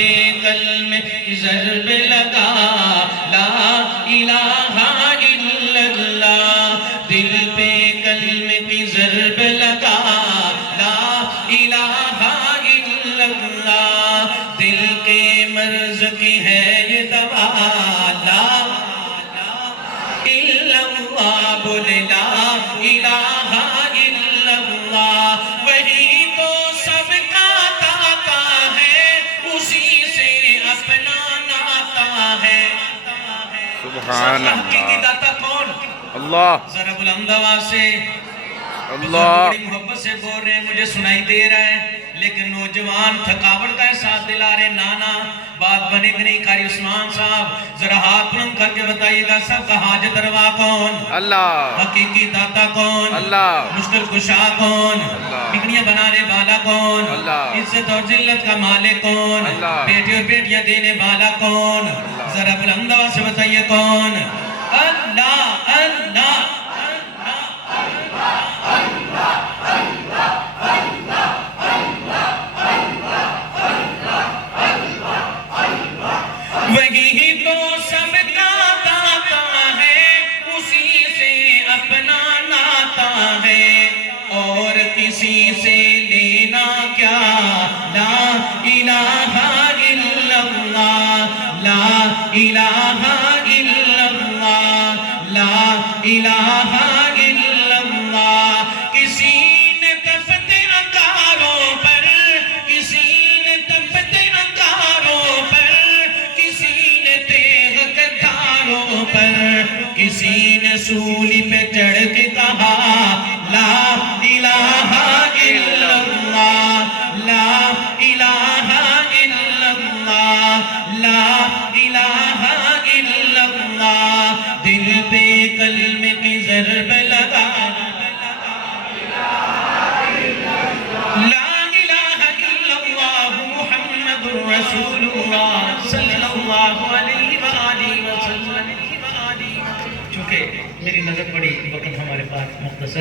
پہ کلمے کی ضرب لگا لا الہ الا اللہ دل پہ کلمے کی ضرب لگا لا الہ الا اللہ دل کے مرض کی ہے یہ دوا لا الا اللہ بولے لا الہ الا اللہ وہی تو سب کا داتا ہے اسی سے اپنا ناتا ہے سبحان حقیقی اللہ داتا کون اللہ ذرا بلند آواز سے اللہ بڑی محبت سے بول رہے ہیں مجھے سنائی دے رہا ہے لیکن نوجوان تھکاوٹ کا احساس دلا رہے نانا بات بنے کہ نہیں قاری عثمان صاحب ذرا ہاتھ بلند کر کے بتائیے گا سب کا حاجت روا کون اللہ حقیقی داتا کون اللہ مشکل کشا کون اللہ بگڑیاں بنانے والا کون اللہ عزت اور ذلت کا مالک کون اللہ بیٹی اور بیٹیاں دینے والا کون ذرا بلند آواز سے بتائیے کون اللہ اللہ وہی تو سب کا داتا ہے اسی سے اپنا ناتا ہے اور کسی سے لینا کیا لا الہ الا اللہ لا الہ الا اللہ لا الہ الا اللہ کسی نے تپتے انگاروں پر کسی نے تپتے انگاروں پر کسی نے تیغ کتاروں پر کسی نے سولی پہ چڑھ کے کہا لا الہ الا اللہ لا الہ الا اللہ لا الہ الا اللہ دل پہ کلمے کی ضرب لگا لا الہ الا اللہ محمد رسول اللہ صلی اللہ علیہ وآلہ وسلم چونکہ میری نظر پڑی وقت ہمارے پاس مختصر